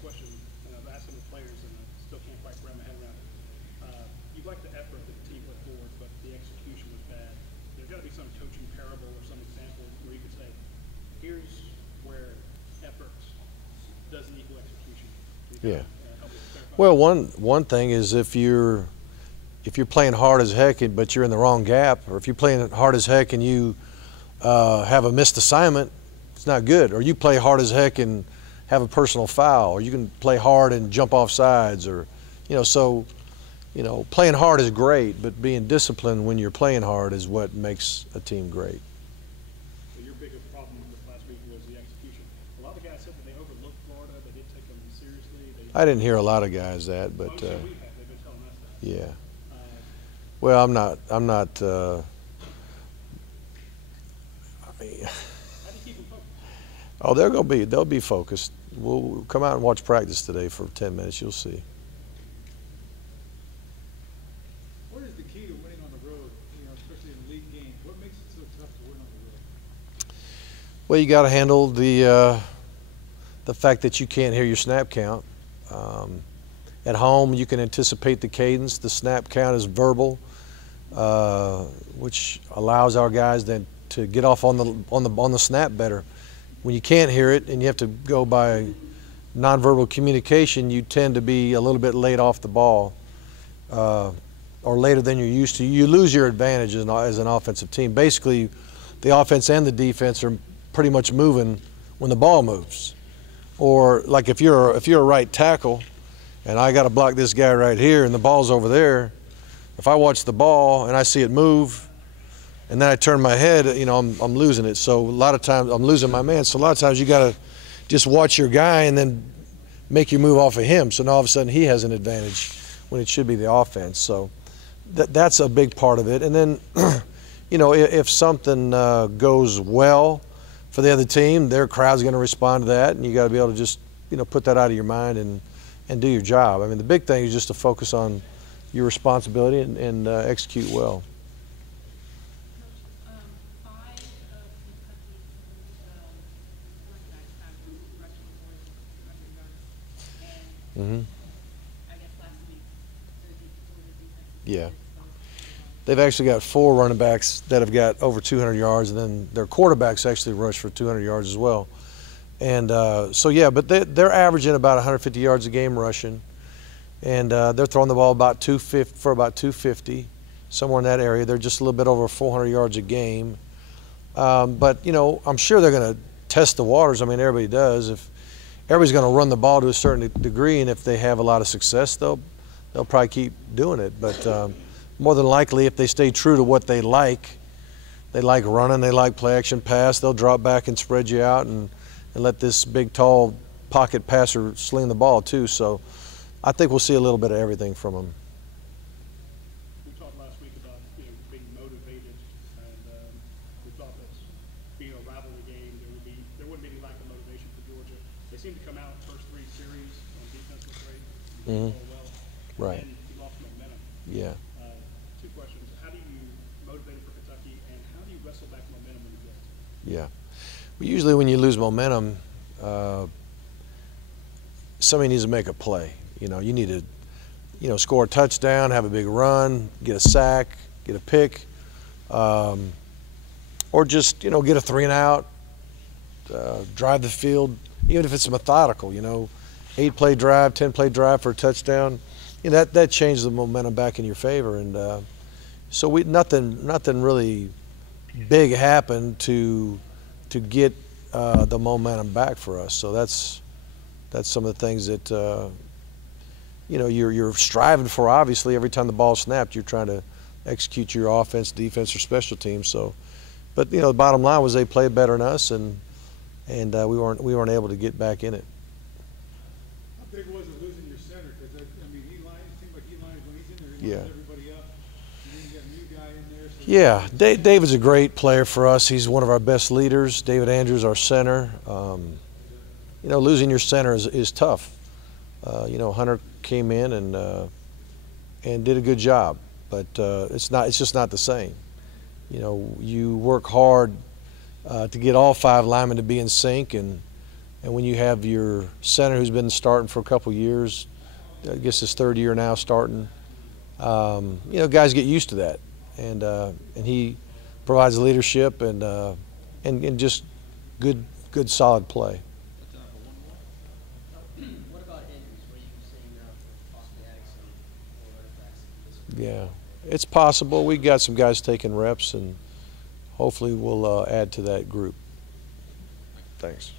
question, and I've asked some of the players, and I still can't quite wrap my head around it. You like the effort that the team put forward, but the execution was bad. There's got to be some coaching parable or some example where you could say, here's where effort doesn't equal execution. Yeah. Well, one thing is if you're playing hard as heck but you're in the wrong gap, or if you're playing hard as heck and you have a missed assignment, it's not good. Or you play hard as heck and have a personal foul, or you can play hard and jump off sides, or playing hard is great, but being disciplined when you're playing hard is what makes a team great. So your biggest problem this last week was the execution. A lot of guys said that they overlooked Florida, they didn't take them seriously. I didn't hear a lot of guys that, but we have. They've been telling us that. yeah. Well, I'm not. I mean, how do you keep them focused? Oh, they'll be focused. We'll come out and watch practice today for 10 minutes. You'll see. What is the key to winning on the road, especially in league games? What makes it so tough to win on the road? Well, you got to handle the fact that you can't hear your snap count. At home, you can anticipate the cadence. The snap count is verbal, which allows our guys then to get off on the snap better. When you can't hear it and you have to go by nonverbal communication, you tend to be a little bit late off the ball, or later than you're used to. You lose your advantage as an offensive team. Basically, the offense and the defense are pretty much moving when the ball moves. Or like if you're a right tackle, and I got to block this guy right here, and the ball's over there. If I watch the ball and I see it move, and then I turn my head, I'm losing it. So a lot of times I'm losing my man. So a lot of times you got to just watch your guy and then make your move off of him. So now all of a sudden he has an advantage when it should be the offense. So that's a big part of it. And then, if something goes well for the other team, their crowd's going to respond to that, and you got to be able to just, put that out of your mind and do your job. I mean, the big thing is just to focus on your responsibility and execute well. Mm-hmm. Yeah. They've actually got 4 running backs that have got over 200 yards, and then their quarterbacks actually rush for 200 yards as well. And but they're averaging about 150 yards a game rushing, and they're throwing the ball about 250, somewhere in that area. They're just a little bit over 400 yards a game. But I'm sure they're going to test the waters. I mean, everybody does. If everybody's going to run the ball to a certain degree, and if they have a lot of success, they'll probably keep doing it. But more than likely, if they stay true to what they like running, they like play action pass, they'll drop back and spread you out and let this big, tall pocket passer sling the ball too. So I think we'll see a little bit of everything from them. We talked last week about being motivated, and we thought that being a rivalry game, there wouldn't be any lack of motivation for Georgia. They seemed to come out first 3 series on defense was great, well, right? And you lost momentum. Yeah. 2 questions: how do you motivate for Kentucky, and how do you wrestle back momentum when you get it? Yeah. Well, usually when you lose momentum, somebody needs to make a play. You need to, score a touchdown, have a big run, get a sack, get a pick, or just, get a 3 and out, drive the field, even if it's methodical, 8-play drive, 10-play drive for a touchdown. That changes the momentum back in your favor. And so nothing really big happened to get the momentum back for us. So that's some of the things that you're striving for. Obviously, every time the ball snapped, you're trying to execute your offense, defense, or special teams. So, but the bottom line was they played better than us, and we weren't able to get back in it. How big was it losing your center? Because it seemed like Eli, when he's in there, he lines everybody up. And then you got a new guy in there. So David's a great player for us. He's one of our best leaders. David Andrews, our center. Losing your center is tough. Hunter came in and did a good job, but it's just not the same. You work hard to get all 5 linemen to be in sync, and And when you have your center who's been starting for a couple years, I guess his third year now starting, you know, guys get used to that, and he provides leadership and just good solid play. What about injuries? What are you seeing now for possibly adding some more running backs this week? Yeah, it's possible. We got some guys taking reps, and hopefully we'll add to that group. Thanks.